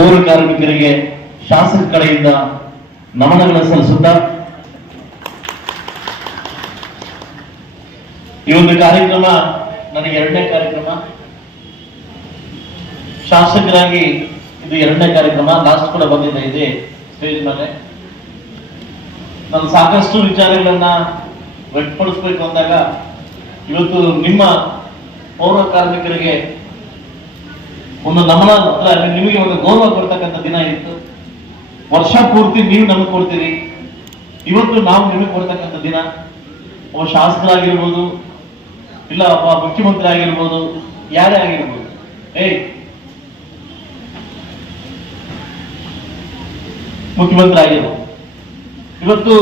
ಪೌರ ಕಾರ್ಮಿಕರಿಗೆ ಶಾಸಕ ಕಡೆಯಿಂದ ನಮನಗಳನ್ನು ಸಲ್ಲಿಸುತ್ತಾ ಈ ಒಂದು ಕಾರ್ಯಕ್ರಮ, ನನಗೆ ಎರಡನೇ ಕಾರ್ಯಕ್ರಮ. ಶಾಸಕರಾಗಿ ಇದು ಎರಡನೇ ಕಾರ್ಯಕ್ರಮ ಲಾಸ್ಟ್ ಕೂಡ ಬಂದಿದೆ ಇದೆ ಸ್ಟೇಜ್ ಮೇಲೆ. ನಾನು ಸಾಕಷ್ಟು ವಿಚಾರಗಳನ್ನ ವ್ಯಕ್ತಪಡಿಸ್ಬೇಕು ಅಂದಾಗ, ಇವತ್ತು ನಿಮ್ಮ ಪೌರ ಕಾರ್ಮಿಕರಿಗೆ ಒಂದು ನಮನ ನಿಮಗೆ ಒಂದು ಗೌರವ ಕೊಡ್ತಕ್ಕಂಥ ದಿನ ಇತ್ತು. ವರ್ಷ ಪೂರ್ತಿ ನೀವು ನಮಗೆ ಕೊಡ್ತೀರಿ. ಇವತ್ತು ನಾವು ನಿಮಗೆ ಕೊಡ್ತಕ್ಕಂಥ ದಿನ. ಒಬ್ಬ ಶಾಸಕರಾಗಿರ್ಬೋದು, ಇಲ್ಲ ಒಬ್ಬ ಮುಖ್ಯಮಂತ್ರಿ ಆಗಿರ್ಬೋದು, ಯಾರೇ ಆಗಿರ್ಬೋದು. ಏಯ್! ಮುಖ್ಯಮಂತ್ರಿ ಆಗಿರ್ಬೋದು. ಇವತ್ತು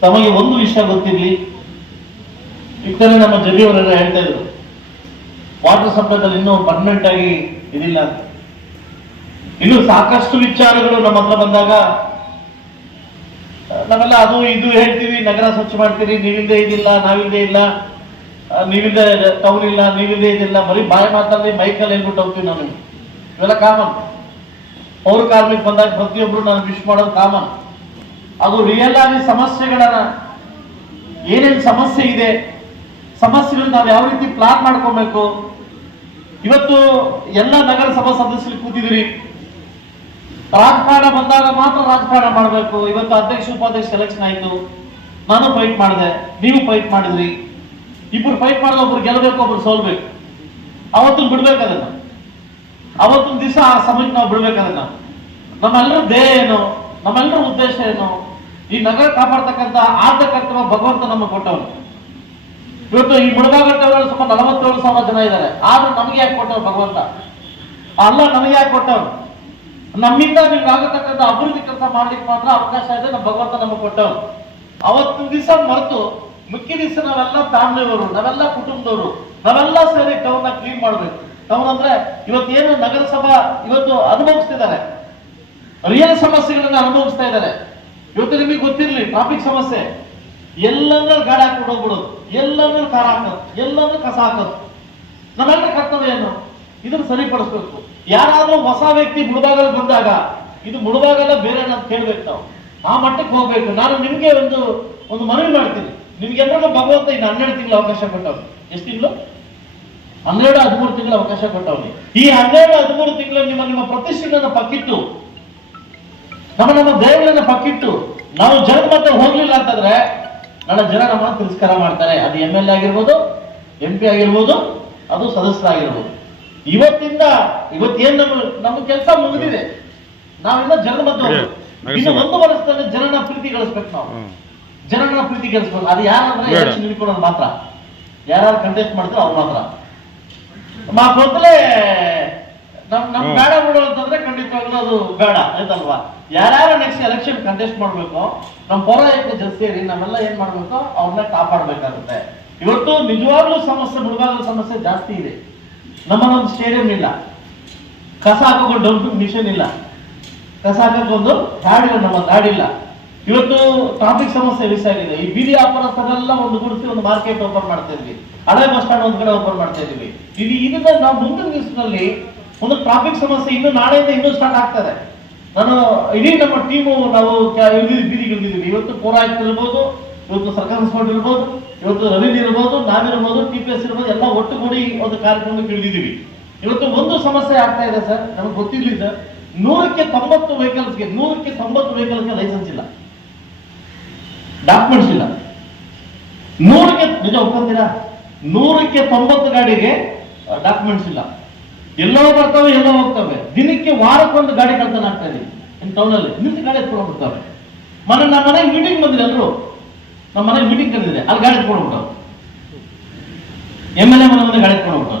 ತಮಗೆ ಒಂದು ವಿಷಯ ಗೊತ್ತಿರಲಿ. ಇತ್ತಲೇ ನಮ್ಮ ಜಗಿಯವರೆಲ್ಲ ಹೇಳ್ತಾ ಇದ್ರು. ವಾಟರ್ ಸಪ್ಲೈದಲ್ಲಿ ಇನ್ನೂ ಪರ್ಮನೆಂಟ್ ಆಗಿ ಇದಿಲ್ಲ ಇನ್ನು ಸಾಕಷ್ಟು ವಿಚಾರಗಳು ನಮ್ಮ ಹತ್ರ ಬಂದಾಗ, ನಾವೆಲ್ಲ ಅದು ಇದು ಹೇಳ್ತೀವಿ, ನಗರ ಸ್ವಚ್ಛ ಮಾಡ್ತೀರಿ, ನೀವಿಲ್ಲದೆ ಇದಿಲ್ಲ, ನಾವಿಲ್ಲದೆ ಇಲ್ಲ ನೀವಿಂದ ಟೌನ್ ಇಲ್ಲ ನೀವಿಂದ ಇದಿಲ್ಲ, ಬರೀ ಬಾಯಿ ಮಾತಾಡಿ ಮೈಕಲ್ಲಿ ಹೇಳ್ಬಿಟ್ಟು ಹೋಗ್ತೀವಿ ನಾವು. ಇವೆಲ್ಲ ಕಾಮನ್ ಪೌರ ಕಾರ್ಮಿಕ ಬಂದಾಗ ಪ್ರತಿಯೊಬ್ರು ನಾನು ವಿಶ್ ಮಾಡೋದು ಕಾಮನ್ ಅದು ರಿಯಲ್ ಆಗಿ ಸಮಸ್ಯೆಗಳನ್ನ, ಏನೇನು ಸಮಸ್ಯೆ ಇದೆ, ಸಮಸ್ಯೆಗಳನ್ನ ನಾವು ಯಾವ ರೀತಿ ಪ್ಲಾನ್ ಮಾಡ್ಕೊಬೇಕು ಇವತ್ತು ಎಲ್ಲ ನಗರಸಭಾ ಸದಸ್ಯರು ಕೂತಿದ್ದೀರಿ. ರಾಜಕಾರಣ ಬಂದಾಗ ಮಾತ್ರ ರಾಜಕಾರಣ ಮಾಡಬೇಕು. ಇವತ್ತು ಅಧ್ಯಕ್ಷ, ಉಪಾಧ್ಯಕ್ಷ ಎಲೆಕ್ಷನ್ ಆಯ್ತು. ನಾನು ಫೈಟ್ ಮಾಡಿದೆ. ನೀವು ಫೈಟ್ ಮಾಡಿದ್ರಿ. ಇಬ್ಬರು ಫೈಟ್ ಮಾಡಿದ್ರೆ ಒಬ್ರು ಗೆಲ್ಲಬೇಕು, ಒಬ್ರು ಸೋಲ್ಬೇಕು. ಅವತ್ತು ಬಿಡ್ಬೇಕು ಅದನ್ನ. ಅವತ್ತೊಂದು ದಿವಸ ಆ ಸಮಯಕ್ಕೆ ನಾವು ಬಿಡ್ಬೇಕು ಅದನ್ನ. ನಮ್ಮೆಲ್ಲರ ಧ್ಯೇಯ ಏನು? ನಮ್ಮೆಲ್ಲರ ಉದ್ದೇಶ ಏನು? ಈ ನಗರ ಕಾಪಾಡ್ತಕ್ಕಂಥ ಆದ್ಯ ಕರ್ತವ್ಯ ಭಗವಂತ ನಮ್ಮ ಕೊಟ್ಟವನು. ಇವತ್ತು ಈ ಮುಳಬಾಗಟ್ಟವರು ಸುಮಾರು ನಲವತ್ತೇಳು ಸಾವಿರ ಜನ ಇದ್ದಾರೆ. ಆದ್ರೂ ನಮಗೆ ಯಾಕೆ ಕೊಟ್ಟವ್ರು ಭಗವಂತ? ಅಲ್ಲ, ನಮಗೆ ಯಾಕೆ ಕೊಟ್ಟವ್ರು? ನಮ್ಮಿಂದ ನಿಮ್ಗೆ ಆಗತಕ್ಕಂಥ ಅಭಿವೃದ್ಧಿ ಕೆಲಸ ಮಾಡ್ಲಿಕ್ಕೆ ಮಾತ್ರ ಅವಕಾಶ ಇದೆ, ನಮ್ಮ ಭಗವಂತ ನಮಗೆ ಕೊಟ್ಟವ್ರು. ಅವತ್ತು ದಿವಸ ಮರೆತು ಮುಖ್ಯ ದಿವಸ ನಾವೆಲ್ಲ ಫ್ಯಾಮಿಲಿಯವರು, ನಾವೆಲ್ಲ ಕುಟುಂಬದವರು, ನಾವೆಲ್ಲ ಸೇರಿ ಟೌನ್ ಕ್ಲೀನ್ ಮಾಡ್ಬೇಕು. ಟೌನ್ ಅಂದ್ರೆ ಇವತ್ತೇನು ನಗರಸಭಾ ಇವತ್ತು ಅನುಭವಿಸ್ತಿದ್ದಾರೆ. ರಿಯಲ್ ಸಮಸ್ಯೆಗಳನ್ನ ಅನುಭವಿಸ್ತಾ ಇದ್ದಾರೆ. ಇವತ್ತು ನಿಮಗೆ ಗೊತ್ತಿರಲಿ ಟ್ರಾಫಿಕ್ ಸಮಸ್ಯೆ. ಎಲ್ಲಂದ್ರೆ ಗಾಡಿ ಹಾಕೊಂಡು ಹೋಗ್ಬಿಡೋದು. ಎಲ್ಲಂದ್ರೆ ಕಾರ ಹಾಕೋದು. ಎಲ್ಲಂದ್ರೆ ಕಸ ಹಾಕೋದು. ನಮ್ಮೆಲ್ಲ ಕರ್ತವ್ಯ ಏನು? ಇದನ್ನ ಸರಿಪಡಿಸ್ಬೇಕು. ಯಾರಾದ್ರೂ ಹೊಸ ವ್ಯಕ್ತಿ ಮುಳುಬಾಗಲು ಬಂದಾಗ, ಇದು ಮುಳುಗಾಗಲ್ಲ, ಬೇರೆ ಅಂತ ಕೇಳ್ಬೇಕು ನಾವು. ಆ ಮಟ್ಟಕ್ಕೆ ಹೋಗ್ಬೇಕು. ನಾನು ನಿಮ್ಗೆ ಒಂದು ಒಂದು ಮನವಿ ಮಾಡ್ತೀನಿ. ನಿಮ್ಗೆಲ್ಲರಿಗೂ ಭಗವಂತ ಇನ್ನು ಹನ್ನೆರಡು ತಿಂಗಳ ಅವಕಾಶ ಕೊಟ್ಟವ್ರು ಎಷ್ಟು ತಿಂಗಳು? ಹನ್ನೆರಡು, ಹದಿಮೂರು ತಿಂಗಳ ಅವಕಾಶ ಕೊಟ್ಟವ್ರಿ ಈ ಹನ್ನೆರಡು, ಹದಿಮೂರು ತಿಂಗಳು ನಿಮ್ಮ ನಿಮ್ಮ ಪ್ರತಿಷ್ಠೆಗಳನ್ನ ಪಕ್ಕಿಟ್ಟು, ನಮ್ಮ ನಮ್ಮ ದೇವಗಳನ್ನ ಪಕ್ಕಿಟ್ಟು, ನಾವು ಜನ ಮತ್ತೆ ಹೋಗ್ಲಿಲ್ಲ ಅಂತಂದ್ರೆ ನನ್ನ ಜನ ನಮ್ಮನ್ನು ತಿರಸ್ಕಾರ ಮಾಡ್ತಾರೆ. ಅದು ಎಂ ಎಲ್ ಎ ಆಗಿರ್ಬೋದು ಎಂ ಪಿ ಆಗಿರ್ಬೋದು ಅದು ಸದಸ್ಯರಾಗಿರ್ಬೋದು. ಇವತ್ತಿಂದ ಇವತ್ತೇನ್ ನಮ್ಮ ನಮ್ಮ ಕೆಲಸ ಮುಗಿದಿದೆ. ನಾವೆಲ್ಲ ಜನರ ಮಧ್ಯ. ಇನ್ನು ಒಂದು ವರ್ಷದಲ್ಲಿ ಜನನ ಪ್ರೀತಿ ಗಳಿಸ್ಬೇಕು ನಾವು. ಜನನ ಪ್ರೀತಿ ಗಳಿಸ್ಬೇಕು. ಅದು ಯಾರಂದ್ರೆ. ಎಲೆಕ್ಷನ್ ಮಾತ್ರ. ಯಾರು ಕಂಟೆಸ್ಟ್ ಮಾಡಿದ್ರು ಅವ್ರು ಮಾತ್ರ. ಮಾ ಮೊದಲೇ ನಮ್ ನಮ್. ಬೇಡ ಬಿಡು ಅಂತಂದ್ರೆ ಖಂಡಿತವಾಗ್ಲೂ ಅದು ಬೇಡ ಆಯ್ತಲ್ವಾ? ಯಾರ್ಯಾರು ನೆಕ್ಸ್ಟ್ ಎಲೆಕ್ಷನ್ ಕಂಟೆಸ್ಟ್ ಮಾಡ್ಬೇಕು ನಮ್ ಪೌರ ಜನ ಸೇರಿ ನಾವೆಲ್ಲ ಏನ್ ಮಾಡ್ಬೇಕು ಅವ್ರನ್ನ ಕಾಪಾಡ್ಬೇಕಾಗುತ್ತೆ. ಇವತ್ತು ನಿಜವಾಗ್ಲೂ ಸಮಸ್ಯೆ ಮುಳುಗಾಗಲು ಸಮಸ್ಯೆ ಜಾಸ್ತಿ ಇದೆ. ನಮ್ಮಲ್ಲೊಂದು ಸ್ಟೇಡಿಯಂ ಇಲ್ಲ. ಕಸ ಹಾಕೋಕೊಂಡು ಡಂಪಿಂಗ್ ಮಿಷನ್ ಇಲ್ಲ. ಕಸ ಹಾಕಕ್ಕೆ ಒಂದು ಗಾಡಿ ನಮ್ಮ ಗಾಡಿ ಇಲ್ಲ ಇವತ್ತು ಟ್ರಾಫಿಕ್ ಸಮಸ್ಯೆ ವಿಷಯ ಆಗಿದೆ ಈ ಬೀದಿ ವ್ಯಾಪಾರಸ್ಥರೆಲ್ಲ ಒಂದು ಗುಡಿಸಿ ಒಂದು ಮಾರ್ಕೆಟ್ ಓಪನ್ ಮಾಡ್ತಾ ಇದ್ವಿ. ಹಳೆ ಬಸ್ ಸ್ಟ್ಯಾಂಡ್ ಒಂದ್ ಕಡೆ ಓಪನ್ ಮಾಡ್ತಾ ಇದೀವಿ. ಇದು ಇದನ್ನ ನಾವು ಮುಂದಿನ ದಿವಸದಲ್ಲಿ ಒಂದು ಟ್ರಾಫಿಕ್ ಸಮಸ್ಯೆ ಇನ್ನು ನಾಳೆಯಿಂದ ಇನ್ನೂ ಸ್ಟಾರ್ಟ್ ಆಗ್ತದೆ. ನಾನು ಇಡೀ ನಮ್ಮ ಟೀಮು ನಾವು ಬೀದಿಗೆ ಇಳಿದಿದ್ದೀವಿ ಇವತ್ತು ಪೌರಾಯುಕ್ತ ಇರ್ಬೋದು, ಇವತ್ತು ಸರ್ಕಾರ ಸ್ಪೋರ್ಟ್ ಇರ್ಬೋದು, ಇವತ್ತು ರವೀಂದ್ರ ಇರ್ಬೋದು ನಾವಿರ್ಬೋದು ಟಿ ಪಿ ಎಸ್ ಇರ್ಬೋದು, ಎಲ್ಲ ಒಟ್ಟುಗೂಡಿ ಒಂದು ಕಾರ್ಯಕ್ರಮಕ್ಕೆ ಇಳಿದಿದ್ದೀವಿ. ಇವತ್ತು ಒಂದು ಸಮಸ್ಯೆ ಆಗ್ತಾ ಇದೆ ಸರ್, ನಮಗೆ ಗೊತ್ತಿರಲಿ ಸರ್, ನೂರಕ್ಕೆ ತೊಂಬತ್ತು ವೆಹಿಕಲ್ಸ್ಗೆ ನೂರಕ್ಕೆ ತೊಂಬತ್ತು ವೆಹಿಕಲ್ಸ್ಗೆ ಲೈಸೆನ್ಸ್ ಇಲ್ಲ. ಡಾಕ್ಯುಮೆಂಟ್ಸ್ ಇಲ್ಲ. ನೂರಕ್ಕೆ ನಿಜ ಒಪ್ಕೊಂತೀರಾ? ನೂರಕ್ಕೆ ತೊಂಬತ್ತು ಗಾಡಿಗೆ ಡಾಕ್ಯುಮೆಂಟ್ಸ್ ಇಲ್ಲ. ಎಲ್ಲೋ ಬರ್ತವೆ, ಎಲ್ಲೋ ಹೋಗ್ತವೆ. ದಿನಕ್ಕೆ ವಾರಕ್ಕೊಂದು ಗಾಡಿ ಕಳ್ತನ ಆಗ್ತಾ ಇದೆ ಟೌನಲ್ಲಿ ನಿಂತು ಗಾಡಿ ಎತ್ಕೊಂಡು ಮನೆ ನಮ್ಮ ಮನೆಗೆ ಮೀಟಿಂಗ್ ಬಂದಿದೆ ಎಲ್ಲರೂ ನಮ್ಮ ಮನೆಗೆ ಮೀಟಿಂಗ್ ಕರೆದಿದೆ. ಅಲ್ಲಿ ಗಾಡಿ ಎತ್ಕೊಂಡು ಎಂ ಎಲ್ ಎ ಮನೆ ಮುಂದೆ ಗಾಡಿ ಎತ್ಕೊಂಡು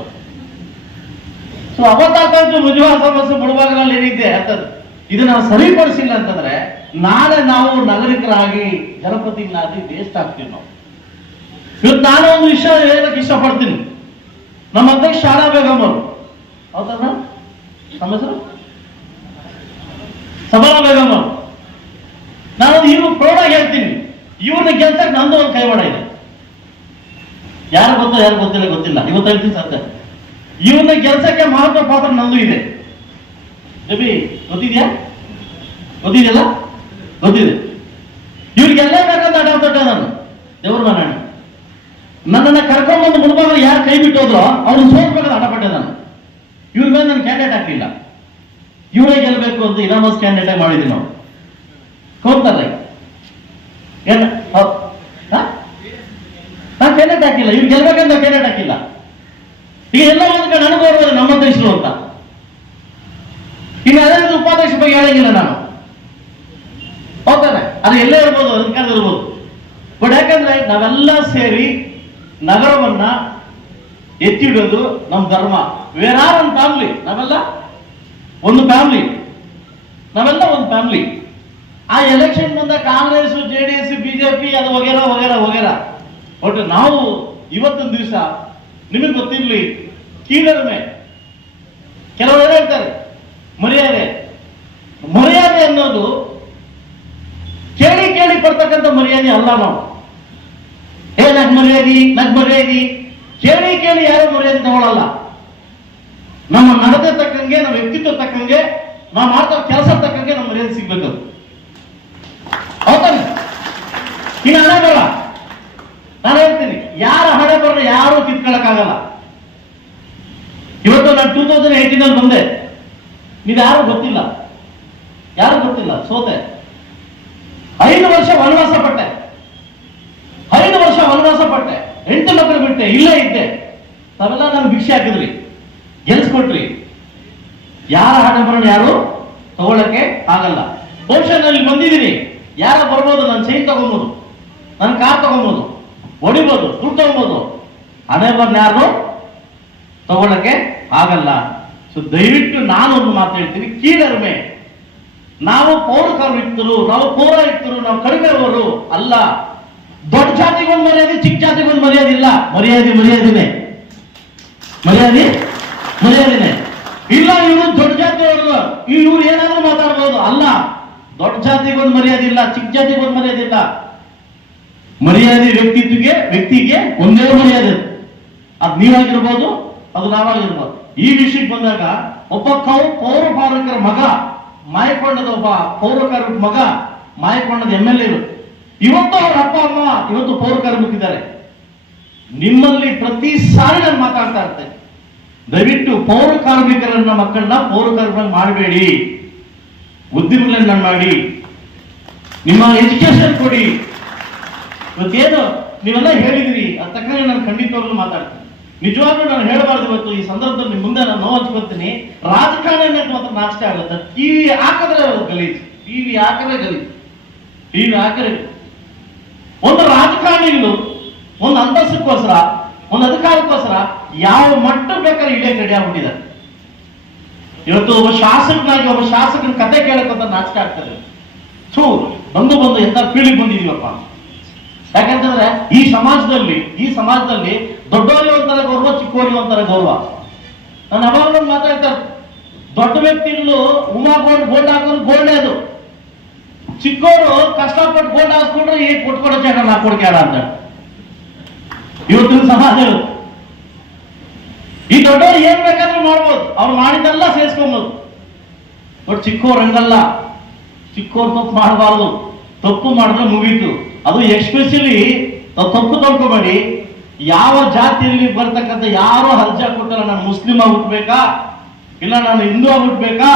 ಸೊ ಅವತ್ತಾಕಂತೂ ನಿಜವಾದ ಸಮಸ್ಯೆ ಮುಳುಬಾಗಲಲ್ಲಿ ಏನಿದೆ ಅಂತದ್ದು ಇದು ನಾವು ಸರಿಪಡಿಸಿಲ್ಲ ಅಂತಂದ್ರೆ, ನಾಳೆ ನಾವು ನಾಗರಿಕರಾಗಿ, ಜನಪ್ರತಿನಿಧಿಗಳಾಗಿ ವೇಸ್ಟ್ ಆಗ್ತೀವಿ ನಾವು. ಇವತ್ತು ನಾನು ಒಂದು ವಿಷಯ ಹೇಳಕ್ ಇಷ್ಟಪಡ್ತೀನಿ. ನಮ್ಮ ಅಧ್ಯಕ್ಷ ಶಾಲಾ ಬೇಗಮ್ ಅವರು. ಹೌದಾ ನಮ್ಮ ಹೆಸರು? ಸಬಲ ಬೇಗಂ ಅವರು ನಾನು ಇವ್ರು ಪ್ರೌಢಾಗಿ ಹೇಳ್ತೀನಿ. ಇವ್ರನ್ನ ಗೆಲ್ಸಕ್ ನಂದು ಒಂದು ಕೈವಾಡ ಇದೆ. ಯಾರು ಗೊತ್ತೋ, ಯಾರು ಗೊತ್ತಿಲ್ಲ ಗೊತ್ತಿಲ್ಲ. ಇವತ್ತು ಹೇಳ್ತೀನಿ ಸತ್ಯ. ಇವ್ರನ್ನ ಗೆಲ್ಸಕ್ಕೆ ಮಹತ್ವ ಪಾತ್ರ ನಂದು ಇದೆ. ರವಿ ಗೊತ್ತಿದ್ಯಾ? ಗೊತ್ತಿದೆಯಲ್ಲ? ಗೊತ್ತಿದೆ. ಇವ್ರಿಗೆಲ್ಲ ಬೇಕಂತ ಅಡಾಪ್ಟ ನಾನು. ದೇವ್ರ ನಾರಾಯಣ. ನನ್ನನ್ನು ಕರ್ಕೊಂಡ್ಬಂದು ಮುಳುಬಾಗ ಯಾರು ಕೈ ಬಿಟ್ಟೋದ್ರೋ ಅವ್ರು ಸೋಲ್ಬೇಕಂತ ಅಡಪಟ್ಟೆ ನಾನು. ಇವ್ರ ಮೇಲೆ ನಾನು ಕ್ಯಾಂಡಿಡೇಟ್ ಹಾಕ್ಲಿಲ್ಲ. ಇವರೇ ಗೆಲ್ಬೇಕು ಅಂತ ಇನಾಮಸ್ ಕ್ಯಾಂಡಿಡೇಟ್ ಮಾಡಿದ್ವಿ ನಾವು ಕೋರ್ತಾರೆ ನಾನು ಕ್ಯಾಂಡಿಡೇಟ್ ಹಾಕಿಲ್ಲ ಇವ್ರು ಗೆಲ್ಬೇಕಂತ ಕ್ಯಾಂಡಿಡೇಟ್ ಹಾಕಿಲ್ಲ ಈಗ ಎಲ್ಲ ಒಂದು ಕಡೆ ಬರ್ಬೋದು ನಮ್ಮ ದೇಶರು ಅಂತ. ಈಗ ಅದೇ ಉಪಾಧ್ಯಕ್ಷ ಬಗ್ಗೆ ಹೇಳಂಗಿಲ್ಲ ನಾನು. ಹೌದಾನೆ ಅದು ಎಲ್ಲೇ ಇರ್ಬೋದು ಅಧಿಕಾರ ಇರ್ಬೋದು. ಬಟ್ ಯಾಕಂದ್ರೆ ನಾವೆಲ್ಲ ಸೇರಿ ನಗರವನ್ನ ಎತ್ತಿಡೋದು ನಮ್ಮ ಧರ್ಮ. ವೇರ್ ಆರ್ ಒಂದು ಫ್ಯಾಮಿಲಿ ನಾವೆಲ್ಲ ಒಂದು ಫ್ಯಾಮಿಲಿ ನಾವೆಲ್ಲ ಒಂದು ಫ್ಯಾಮಿಲಿ ಆ ಎಲೆಕ್ಷನ್ ಬಂದ Congress J D S BJP ಅದು ವಗೇರ ವಗೇರ ವಗೇರ. ಬಟ್ ನಾವು ಇವತ್ತೊಂದು ದಿವಸ ನಿಮಗೆ ಗೊತ್ತಿರಲಿ, ಕೀಳರಿಮೆ. ಕೆಲವರು ಏನ್ ಹೇಳ್ತಾರೆ, ಮರ್ಯಾದೆ. ಮರ್ಯಾದೆ ಅನ್ನೋದು ಕೇಳಿ ಕೇಳಿ ಬರ್ತಕ್ಕಂಥ ಮರ್ಯಾದೆ ಅಲ್ಲ ನಾವು. ಏ, ನಗ್ ಮರ್ಯಾದಿ ನಗ್ ಮರ್ಯಾದಿ. ಕೇಳಿ ಕೇಳಿ ಯಾರು ಮರ್ಯಾದೆ ತಗೊಳ್ಳಲ್ಲ ನಮ್ಮ ವ್ಯಕ್ತಿತ್ವ ತಕ್ಕಂಗೆ ನಾವು ಮಾಡ್ತಾ ಕೆಲಸ ತಕ್ಕಂಗೆ ನಮ್ಮ ಮರ್ಯಾದೆ ಸಿಗ್ಬೇಕು. ಹೌದಾನೆ ಇನ್ನು ಹಣೆ ನಾನು ಹೇಳ್ತೀನಿ, ಯಾರ ಹಣೆ ಬರ ಯಾರು ಕಿತ್ಕೊಳ್ಳಕ್ಕಾಗಲ್ಲ ಇವತ್ತು ನಾನು ಟೂ ತೌಸಂಡ್ ಏಯ್ಟೀನ್ ಅಲ್ಲಿ ಬಂದೆ. ನೀವು ಯಾರು ಗೊತ್ತಿಲ್ಲ? ಯಾರು ಗೊತ್ತಿಲ್ಲ? ಸೋತೆ. ಐದು ವರ್ಷ ವನವಾಸ ಪಟ್ಟೆ. ಐದು ವರ್ಷ ವನವಾಸ ಪಟ್ಟೆ. ಎಂಟು ಮಕ್ಕಳು ಬಿಟ್ಟೆ, ಇಲ್ಲೇ ಇದ್ದೆ. ತಾವೆಲ್ಲ ನಾನು ಭಿಕ್ಷೆ ಹಾಕಿದ್ರಿ. ಗೆಲ್ಸ್ಕೊಟ್ರಿ. ಯಾರ ಹಣೆ ಬರೋಣ ಯಾರು? ತಗೊಳ್ಳಕ್ಕೆ ಆಗಲ್ಲ. ಬಹುಶಃ ನಾನು ಬಂದಿದ್ದೀನಿ. ಯಾರ ಬರ್ಬೋದು? ನಾನು ಸೈನ್ ತಗೊಬೋದು ನನ್ನ ಕಾರ್ ತಗೊಬೋದು ಹೊಡಿಬೋದು, ದುಡ್ಡು ತಗೊಬೋದು ಯಾರು ತಗೊಳ್ಳಕ್ಕೆ ಆಗಲ್ಲ. ಸೊ ದಯವಿಟ್ಟು ನಾನು ಒಂದು ಮಾತು ಹೇಳ್ತೀನಿ. ಕೀಳರಿಮೆ. ನಾವು ಪೌರಕರು ಇತ್ತರು ನಾವು ಪೌರಾಯುಕ್ತರು, ನಾವು ಕಡಿಮೆಯವರು ಅಲ್ಲ. ದೊಡ್ಡ ಜಾತಿಗೊಂದು ಮರ್ಯಾದೆ, ಚಿಕ್ಕ ಜಾತಿಗೊಂದು ಮರ್ಯಾದೆ ಇಲ್ಲ. ಮರ್ಯಾದೆ, ಮರ್ಯಾದೆನೆ. ಮರ್ಯಾದೆ? ಮರ್ಯಾದೆನೆ. ಇಲ್ಲ, ಇವರು ದೊಡ್ಡ ಜಾತಿಯವರು ಇವ್ರು ಏನಾದ್ರೂ ಮಾತಾಡ್ಬೋದು. ಅಲ್ಲ, ದೊಡ್ಡ ಜಾತಿಗೊಂದು ಮರ್ಯಾದೆ ಇಲ್ಲ, ಚಿಕ್ಕ ಜಾತಿಗೊಂದು ಮರ್ಯಾದೆ ಇಲ್ಲ. ಮರ್ಯಾದೆ ವ್ಯಕ್ತಿತ್ವಕ್ಕೆ, ವ್ಯಕ್ತಿಗೆ ಒಂದೇ ಮರ್ಯಾದೆ. ಅದು ನೀವಾಗಿರ್ಬೋದು, ಅದು ನಾವಾಗಿರ್ಬೋದು. ಈ ವಿಷಯಕ್ಕೆ ಬಂದಾಗ, ಒಬ್ಬ ಕೌ ಪೌರ ಪಾಲಕರ ಮಗ, ಮಾಯಕೊಂಡದ ಒಬ್ಬ ಪೌರ ಕಾರ್ಮಿಕ ಮಗ, ಮಾಯಕೊಂಡದ ಎಂ ಎಲ್ ಎ ಇವತ್ತು ಅವ್ರ ಅಪ್ಪ, ಅಮ್ಮ ಇವತ್ತು ಪೌರ ಕಾರ್ಮಿಕಿದ್ದಾರೆ ನಿಮ್ಮಲ್ಲಿ ಪ್ರತಿ ಸಾರಿ ನಾನು ಮಾತಾಡ್ತಾ ಇರ್ತೇನೆ. ದಯವಿಟ್ಟು ಪೌರ ಕಾರ್ಮಿಕರನ್ನ ಮಕ್ಕಳನ್ನ ಪೌರ ಕಾರ್ಮಿಕ ಮಾಡಬೇಡಿ. ಉದ್ಯಮಗಳನ್ನ ಮಾಡಿ. ನಿಮ್ಮ ಎಜುಕೇಶನ್ ಕೊಡಿ. ಇವತ್ತೇನು ನೀವೆಲ್ಲ ಹೇಳಿದಿರಿ, ಆ ತಕ್ಕಂಗೆ ನಾನು ಖಂಡಿತವಾಗ್ಲೂ ಮಾತಾಡ್ತೀನಿ. ನಿಜವಾಗ್ಲೂ ನಾನು ಹೇಳಬಾರ್ದು ಇವತ್ತು ಈ ಸಂದರ್ಭದಲ್ಲಿ ಮುಂದೆ ನಾನು ನೋವು ಹಚ್ಕೊತೀನಿ ರಾಜಕಾರಣ ಅನ್ನೋದು ಮಾತ್ರ ನಾಚಿಕೆ ಆಗುತ್ತೆ ಟಿವಿ ಹಾಕಿದ್ರೆ ಗಲೀಜು. ಟಿವಿ ಹಾಕಿದ್ರೆ ಗಲೀಜು. ಟಿವಿ ಹಾಕಿದ್ರೆ ಒಂದು ರಾಜಕಾರಣಿಗಳು ಒಂದು ಅಂತಸ್ತಕ್ಕೋಸ್ಕರ ಒಂದು ಅಧಿಕಾರಕ್ಕೋಸ್ಕರ ಯಾವ ಮಟ್ಟ ಬೇಕಾದ್ರೆ ಇಡೇ ರೆಡಿ ಆಗ್ಬಿಟ್ಟಿದ್ದಾರೆ. ಇವತ್ತು ಒಬ್ಬ ಶಾಸಕನಾಗಿ ಒಬ್ಬ ಶಾಸಕನ ಕತೆ ಕೇಳಕ್ಕಂತ ನಾಚಿಕೆ ಆಗ್ತದೆ. ಸೊ ಬಂದು ಬಂದು ಎಂತ ಪೀಳಿಗೆ ಬಂದಿದೀವಪ್ಪ. ಯಾಕಂತಂದ್ರೆ ಈ ಸಮಾಜದಲ್ಲಿ ಈ ಸಮಾಜದಲ್ಲಿ ದೊಡ್ಡವರಿಗೆ ಒಂಥರ ಗೌರವ, ಚಿಕ್ಕವರಿಗೆ ಒಂಥರ ಗೌರವ. ನಾನು ಅವಾಗ ಮಾತಾಡ್ತಾರೆ, ದೊಡ್ಡ ವ್ಯಕ್ತಿಗಳು ಉಮಾ ಗೋಲ್ಡ್ ಗೋಲ್ಡ್ ಹಾಕೋದು ಗೋಲ್ಡ್ ಅದು. ಚಿಕ್ಕವರು ಕಷ್ಟಪಟ್ಟು ಗೋಲ್ಡ್ ಹಾಕ್ಸ್ಕೊಂಡ್ರೆ ಕೊಟ್ಕೊಡೋ ಜಾಗ ನಾ ಕೊಡ್ಕೇಳ ಅಂತ. ಇವತ್ತಿನ ಸಮಾಜ. ಈ ದೊಡ್ಡವರು ಏನ್ ಬೇಕಾದ್ರೂ ಮಾಡ್ಬೋದು. ಅವ್ರು ಮಾಡಿದ್ದೆಲ್ಲ ಸೇರಿಸ್ಕೊಬೋದು. ಬಟ್ ಚಿಕ್ಕವ್ರು ಹಂಗಲ್ಲ. ಚಿಕ್ಕವ್ರು ತಪ್ಪು ಮಾಡಬಾರ್ದು. ತಪ್ಪು ಮಾಡಿದ್ರೆ ಮುಗೀತು. ಅದು ಎಸ್ಪೆಷಲಿ ತಪ್ಪು ತೊಳ್ಕೊಬೇಡಿ ಯಾವ ಜಾತಿಯಲ್ಲಿ ಬರ್ತಕ್ಕಂಥ ಯಾರೋ ಅರ್ಜಿ ಕೊಟ್ಟಲ್ಲ ನಾನು ಮುಸ್ಲಿಮ್ ಆಗ್ಬಿಟ್ಬೇಕಾ ಇಲ್ಲ ನಾನು ಹಿಂದೂ ಆಗ್ಬಿಟ್ಬೇಕಾ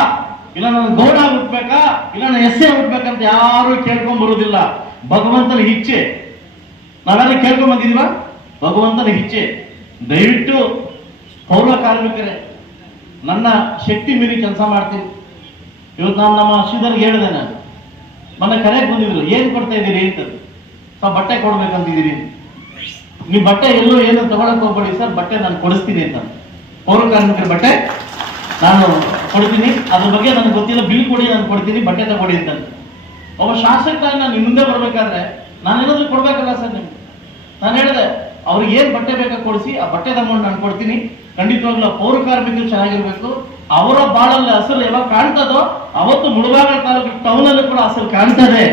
ಇಲ್ಲ ನಾನು ಗೌಡ ಆಗ್ಬಿಟ್ಬೇಕಾ ಇಲ್ಲ ನಾನು ಎಸ್ ಎ ಆಗ್ಬಿಟ್ಬೇಕಂತ ಯಾರು ಕೇಳ್ಕೊಂಡ್ ಬರುವುದಿಲ್ಲ ಭಗವಂತನ ಇಚ್ಛೆ. ನಾವೆಲ್ಲ ಕೇಳ್ಕೊಂಡ್ ಬಂದಿದೀವ ಭಗವಂತನ ಇಚ್ಛೆ. ದಯವಿಟ್ಟು ಪೌರ ಕಾರ್ಮಿಕರೇ, ನನ್ನ ಶಕ್ತಿ ಮೀರಿ ಕೆಲಸ ಮಾಡ್ತೀನಿ. ಇವತ್ತು ನಾನು ನಮ್ಮ ಶ್ರೀಧರ್ಗೆ ಹೇಳಿದೆ ನಾನು ನನ್ನ ಕರೆಗೆ ಬಂದಿದ್ರು, ಏನು ಕೊಡ್ತಾ ಇದ್ದೀರಿ ಅಂತ ಸರ್, ಬಟ್ಟೆ ಕೊಡ್ಬೇಕಂತಿದ್ದೀರಿ ನೀವು ಬಟ್ಟೆ ಎಲ್ಲೋ ಏನು ತಗೊಳಕ್ ಹೋಗ್ಬೇಡಿ ಸರ್, ಬಟ್ಟೆ ನಾನು ಕೊಡಿಸ್ತೀನಿ ಅಂತ. ಪೌರ ಕಾರ್ಮಿಕರ ಬಟ್ಟೆ ನಾನು ಕೊಡ್ತೀನಿ. ಅದ್ರ ಬಗ್ಗೆ ನನಗೆ ಗೊತ್ತಿಲ್ಲ, ಬಿಲ್ ಕೊಡಿ, ನಾನು ಕೊಡ್ತೀನಿ, ಬಟ್ಟೆ ತಗೊಡಿ ಅಂತ. ಒಬ್ಬ ಶಾಸಕ ನಾನು ಮುಂದೆ ಬರ್ಬೇಕಾದ್ರೆ ನಾನು ಏನಾದ್ರು ಕೊಡ್ಬೇಕಲ್ಲ ಸರ್ ನಿಮ್ಗೆ? ನಾನು ಹೇಳಿದೆ, ಅವ್ರಿಗೆ ಏನು ಬಟ್ಟೆ ಬೇಕಾ ಕೊಡಿಸಿ, ಆ ಬಟ್ಟೆ ತಗೊಂಡು ನಾನು ಕೊಡ್ತೀನಿ. ಖಂಡಿತವಾಗ್ಲೂ ಪೌರ ಕಾರ್ಮಿಕರು ಚೆನ್ನಾಗಿರ್ಬೇಕು. ಅವರ ಬಾಳಲ್ಲಿ ಅಸಲು ಯಾವಾಗ ಕಾಣ್ತದೋ ಅವತ್ತು ಮುಳುಬಾಗ ತಾಲೂಕು ಟೌನ್ ಅಲ್ಲೂ ಕೂಡ ಅಸಲು ಕಾಣ್ತದೆ.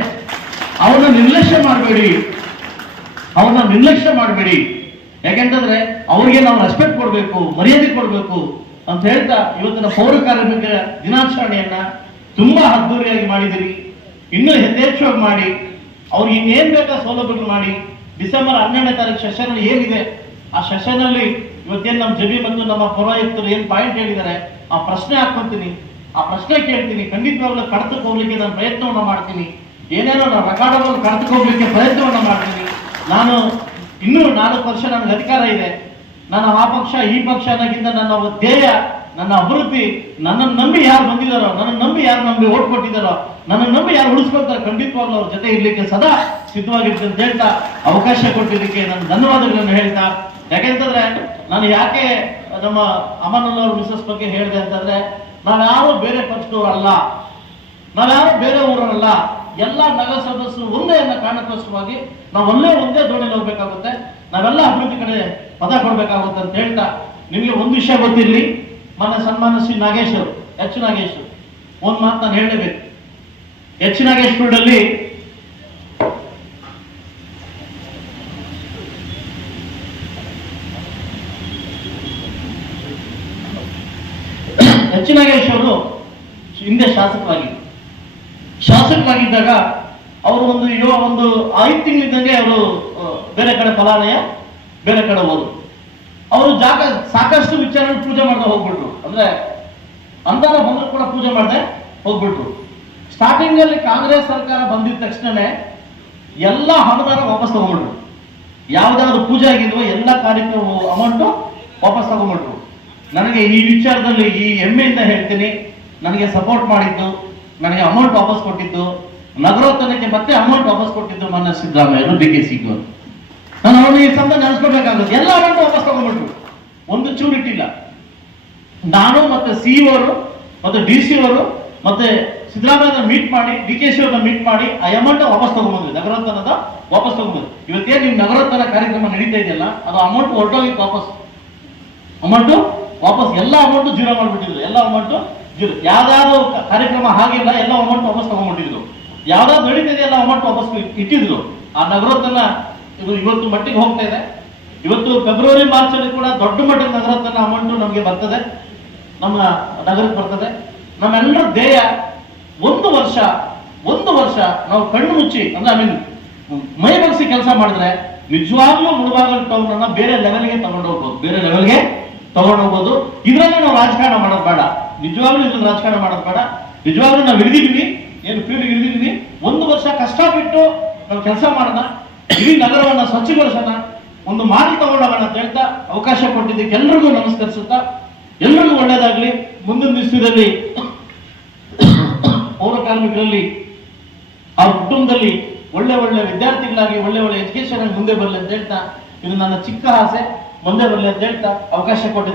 ಅವನ್ನ ನಿರ್ಲಕ್ಷ್ಯ ಮಾಡಬೇಡಿ. ಅವನ್ನ ನಿರ್ಲಕ್ಷ್ಯ ಮಾಡಬೇಡಿ. ಯಾಕೆಂತಂದ್ರೆ ಅವ್ರಿಗೆ ನಾವು ರೆಸ್ಪೆಕ್ಟ್ ಕೊಡಬೇಕು, ಮರ್ಯಾದೆ ಕೊಡಬೇಕು ಅಂತ ಹೇಳ್ತಾ ಇವತ್ತಿನ ಪೌರ ಕಾರ್ಮಿಕರ ದಿನಾಚರಣೆಯನ್ನ ತುಂಬಾ ಅದ್ದೂರಿಯಾಗಿ ಮಾಡಿದಿರಿ. ಇನ್ನೂ ಯಥೇಚ್ಛವಾಗಿ ಮಾಡಿ. ಅವ್ರಿಗೆ ಇನ್ನೇನ್ ಬೇಕಾ ಸೌಲಭ್ಯಗಳು ಮಾಡಿ. ಡಿಸೆಂಬರ್ ಹನ್ನೆರಡನೇ ತಾರೀಕು ಸೆಷನ್ ಏನಿದೆ? ಆ ಸೆಷನ್ ಅಲ್ಲಿ ಇವತ್ತೇನ್ ನಮ್ಮ ಜಬಿ ಬಂದು ನಮ್ಮ ಪುರೋಹಿತರು ಏನು ಪಾಯಿಂಟ್ ಹೇಳಿದ್ದಾರೆ? ಆ ಪ್ರಶ್ನೆ ಹಾಕೊಂತೀನಿ ಆ ಪ್ರಶ್ನೆ ಕೇಳ್ತೀನಿ. ಖಂಡಿತವಾಗ್ಲೂ ಕಡತಕ್ಕೆ ಹೋಗ್ಲಿಕ್ಕೆ ನಾನು ಪ್ರಯತ್ನವನ್ನ ಮಾಡ್ತೀನಿ. ಏನೇನೋ ನಾನು ರೆಕಾರ್ಡ್ಗಳನ್ನು ಕಡತಕ್ಕೆ ಹೋಗ್ಲಿಕ್ಕೆ ಪ್ರಯತ್ನವನ್ನ ಮಾಡ್ತೀನಿ. ನಾನು ಇನ್ನೂ ನಾಲ್ಕು ವರ್ಷ ನನಗೆ ಅಧಿಕಾರ ಇದೆ. ನನ್ನ ಆ ಪಕ್ಷ, ಈ ಪಕ್ಷ ಅನ್ನೋಕ್ಕಿಂತ ನನ್ನ ಧ್ಯೇಯ, ನನ್ನ ಅಭಿವೃದ್ಧಿ, ನನ್ನನ್ನು ನಂಬಿ ಯಾರು ಬಂದಿದ್ದಾರೋ ನನ್ನ ನಂಬಿ ಯಾರು ನಂಬಿ ಓಟ್ ಕೊಟ್ಟಿದ್ದಾರೋ ನನ್ನ ನಂಬಿ ಯಾರು ಉಳಿಸ್ಕೊಳ್ತಾರೆ, ಖಂಡಿತವಾಗ್ಲೂ ಅವ್ರ ಜೊತೆ ಇರ್ಲಿಕ್ಕೆ ಸದಾ ಸಿದ್ಧವಾಗಿರ್ತೀನಿ ಅಂತ ಹೇಳ್ತಾ ಅವಕಾಶ ಕೊಟ್ಟಿದ್ದಕ್ಕೆ ನಾನು ಧನ್ಯವಾದಗಳನ್ನು ಹೇಳ್ತಾ ಯಾಕೆಂತಂದ್ರೆ ನಾನು ಯಾಕೆ ನಮ್ಮ ಅಮನಲ್ಲವ್ರ ಮಿಸಸ್ ಬಗ್ಗೆ ಹೇಳಿದೆ ಅಂತಂದ್ರೆ ನಾವು ಯಾರು ಬೇರೆ ಪಕ್ಷದವರಲ್ಲ ನಾವ್ಯಾರು ಬೇರೆ ಊರಲ್ಲ, ಎಲ್ಲ ನಗರ ಸದಸ್ಯರು ಒಂದೇ ಎಲ್ಲ ಕಾರಣಕ್ಕೋಸ್ಕರವಾಗಿ ನಾವು ಒಂದೇ ದೋಣಿಯಲ್ಲಿ ಹೋಗ್ಬೇಕಾಗುತ್ತೆ, ನಾವೆಲ್ಲ ಅಭಿವೃದ್ಧಿ ಕಡೆ ಪದ ಕೊಡ್ಬೇಕಾಗುತ್ತೆ ಅಂತ ಹೇಳ್ತಾ ನಿಮಗೆ ಒಂದು ವಿಷಯ ಗೊತ್ತಿರಲಿ ಮನ ಸನ್ಮಾನ ಶ್ರೀ ನಾಗೇಶ್ ಅವರು, ಎಚ್ ನಾಗೇಶ್ ಒಂದು ಮಾತು ನಾನು ಹೇಳಲೇಬೇಕು. ಎಚ್ ನಾಗೇಶ್ ಎಚ್ ಅವರು ಹಿಂದೆ ಶಾಸಕರಾಗಿದ್ದರು. ಶಾಸಕರಾಗಿದ್ದಾಗ ಅವರು ಒಂದು ಯುವ ಒಂದು ಐದು ತಿಂಗಳಿದ್ದಂಗೆ ಅವರು ಬೇರೆ ಕಡೆ ಫಲಾನಯ ಬೇರೆ ಕಡೆ ಹೋದರು. ಅವರು ಜಾಗ, ಸಾಕಷ್ಟು ವಿಚಾರ ಪೂಜೆ ಮಾಡ್ದೆ ಹೋಗ್ಬಿಟ್ರು. ಅಂದ್ರೆ ಅನುದಾನ ಬಂದ್ರು ಕೂಡ ಪೂಜೆ ಮಾಡದೆ ಹೋಗ್ಬಿಟ್ರು. ಸ್ಟಾರ್ಟಿಂಗ್ ಅಲ್ಲಿ ಕಾಂಗ್ರೆಸ್ ಸರ್ಕಾರ ಬಂದಿದ ತಕ್ಷಣನೇ ಎಲ್ಲ ಅನುದಾನ ವಾಪಸ್ ತಗೊಂಡ್ಬಿಟ್ರು ಯಾವ್ದಾದ್ರು ಪೂಜೆ ಆಗಿದ್ವೋ ಎಲ್ಲ ಕಾರ್ಯಕ್ರಮ ಅಮೌಂಟು ವಾಪಸ್ ತಗೊಂಡ್ಬಿಟ್ರು. ನನಗೆ ಈ ವಿಚಾರದಲ್ಲಿ ಈ ಹೆಮ್ಮೆಯಿಂದ ಹೇಳ್ತೀನಿ. ನನಗೆ ಸಪೋರ್ಟ್ ಮಾಡಿದ್ದು, ನನಗೆ ಅಮೌಂಟ್ ವಾಪಸ್ ಕೊಟ್ಟಿದ್ದು ನಗರೋತ್ತರಕ್ಕೆ ಮತ್ತೆ ಅಮೌಂಟ್ ವಾಪಸ್ ಕೊಟ್ಟಿದ್ದು ಮನ್ನ ಸಿದ್ದರಾಮಯ್ಯರು ಡಿ ಕೆ ಸಿಗು ನಾನು ಅವ್ರನ್ನ ಈ ಸಂಬಂಧ ನೆನೆಸ್ಕೋಬೇಕಾಗುತ್ತೆ ಎಲ್ಲ ಅಮೌಂಟ್ ವಾಪಸ್ ತಗೊಂಡ್ಬಿಟ್ರು. ಒಂದು ಚೂರು ಇಟ್ಟಿಲ್ಲ. ನಾನು ಮತ್ತೆ ಸಿ ಅವರು, ಮತ್ತೆ ಡಿ ಸಿ ಅವರು, ಮತ್ತೆ ಸಿದ್ದರಾಮಯ್ಯ ಮೀಟ್ ಮಾಡಿ, ಡಿ ಕೆ ಸಿ ಅವ್ರನ್ನ ಮೀಟ್ ಮಾಡಿ, ಆ ಅಮೌಂಟ್ ವಾಪಸ್ ತಗೊಂಡ್ಬಂದ್ವಿ. ನಗರೋತ್ತರದ ವಾಪಸ್ ತಗೊಂಡ್ಬಂದ್ವಿ. ಇವತ್ತೇನು ನಿಮ್ ನಗರೋತ್ತರ ಕಾರ್ಯಕ್ರಮ ನಡೀತಾ ಇದೆಯಲ್ಲ, ಅದು ಅಮೌಂಟ್ ಹೊರಟೋಗಿತ್ತು ವಾಪಸ್. ಅಮೌಂಟ್ ವಾಪಸ್ ಎಲ್ಲ ಅಮೌಂಟ್ ಜೀರೋ ಮಾಡಿಬಿಟ್ಟಿದ್ರು. ಎಲ್ಲ ಅಮೌಂಟ್ ಜೀರೋ ಯಾವ್ದಾದ್ರು ಕಾರ್ಯಕ್ರಮ ಹಾಗಿಲ್ಲ, ಎಲ್ಲ ಅಮೌಂಟ್ ವಾಪಸ್ ತಗೊಂಡ್ಬಿಟ್ಟಿದ್ರು ಯಾವ್ದಾದ್ರು ನಡೀತಿದೆ, ಎಲ್ಲ ಅಮೌಂಟ್ ವಾಪಸ್ ಇಟ್ಟಿದ್ರು. ಆ ನಗರೋತ್ತನ ಇದು ಇವತ್ತು ಮಟ್ಟಿಗೆ ಹೋಗ್ತಾ ಇದೆ. ಇವತ್ತು ಫೆಬ್ರವರಿ ಮಾರ್ಚ್ ಅಲ್ಲಿ ಕೂಡ ದೊಡ್ಡ ಮಟ್ಟದ ನಗರೋತ್ತನ ಅಮೌಂಟ್ ನಮಗೆ ಬರ್ತದೆ. ನಮ್ಮ ನಗರಕ್ಕೆ ಬರ್ತದೆ. ನಮ್ಮೆಲ್ಲರ ಧ್ಯೇಯ ಒಂದು ವರ್ಷ ಒಂದು ವರ್ಷ ನಾವು ಕಣ್ಣು ಮುಚ್ಚಿ, ಅಂದ್ರೆ ಐ ಮೀನ್ ಮೈ ಬಗ್ಸಿ ಕೆಲಸ ಮಾಡಿದ್ರೆ ನಿಜವಾಗ್ಲೂ ಮುಳುಬಾಗಲ್ ಟೌನ್ ಅನ್ನ ಬೇರೆ ಲೆವೆಲ್ಗೆ ತಗೊಂಡು ಹೋಗ್ಬೋದು. ಬೇರೆ ಲೆವೆಲ್ಗೆ ತಗೊಂಡು ಹೋಗ್ಬೋದು ಇದರಲ್ಲಿ ನಾವು ರಾಜಕಾರಣ ಮಾಡೋದು ಬೇಡ. ನಿಜವಾಗ್ಲೂ ಇದ್ರಲ್ಲಿ ರಾಜಕಾರಣ ಮಾಡೋದು ಬೇಡ. ನಿಜವಾಗ್ಲೂ ನಾವು ಹಿಡಿದಿದ್ವಿ ಏನು ಫೀಲ್ಡ್ ಹಿಡಿದಿದ್ವಿ ಒಂದು ವರ್ಷ ಕಷ್ಟಪಟ್ಟು ನಾವು ಕೆಲಸ ಮಾಡೋಣ. ಇಡೀ ನಗರವನ್ನು ಸ್ವಚ್ಛಗೊಳಿಸೋಣ. ಒಂದು ಮಾರಿ ತಗೊಂಡೋಗೋಣ ಅಂತ ಹೇಳ್ತಾ ಅವಕಾಶ ಕೊಟ್ಟಿದ್ದಕ್ಕೆ ಎಲ್ರಿಗೂ ನಮಸ್ಕರಿಸುತ್ತಾ, ಎಲ್ರಿಗೂ ಒಳ್ಳೇದಾಗ್ಲಿ. ಮುಂದಿನ ದಿವಸದಲ್ಲಿ ಪೌರ ಕಾರ್ಮಿಕರಲ್ಲಿ, ಆ ಕುಟುಂಬದಲ್ಲಿ ಒಳ್ಳೆ ಒಳ್ಳೆ ವಿದ್ಯಾರ್ಥಿಗಳಾಗಿ, ಒಳ್ಳೆ ಒಳ್ಳೆ ಎಜುಕೇಶನ್ ಮುಂದೆ ಬರಲಿ ಅಂತ ಹೇಳ್ತಾ, ಇದು ನನ್ನ ಚಿಕ್ಕ ಆಸೆ. ಮುಂದೆ ಬರಲಿ ಅಂತ ಹೇಳ್ತಾ ಅವಕಾಶ ಕೊಟ್ಟಿದ್ದ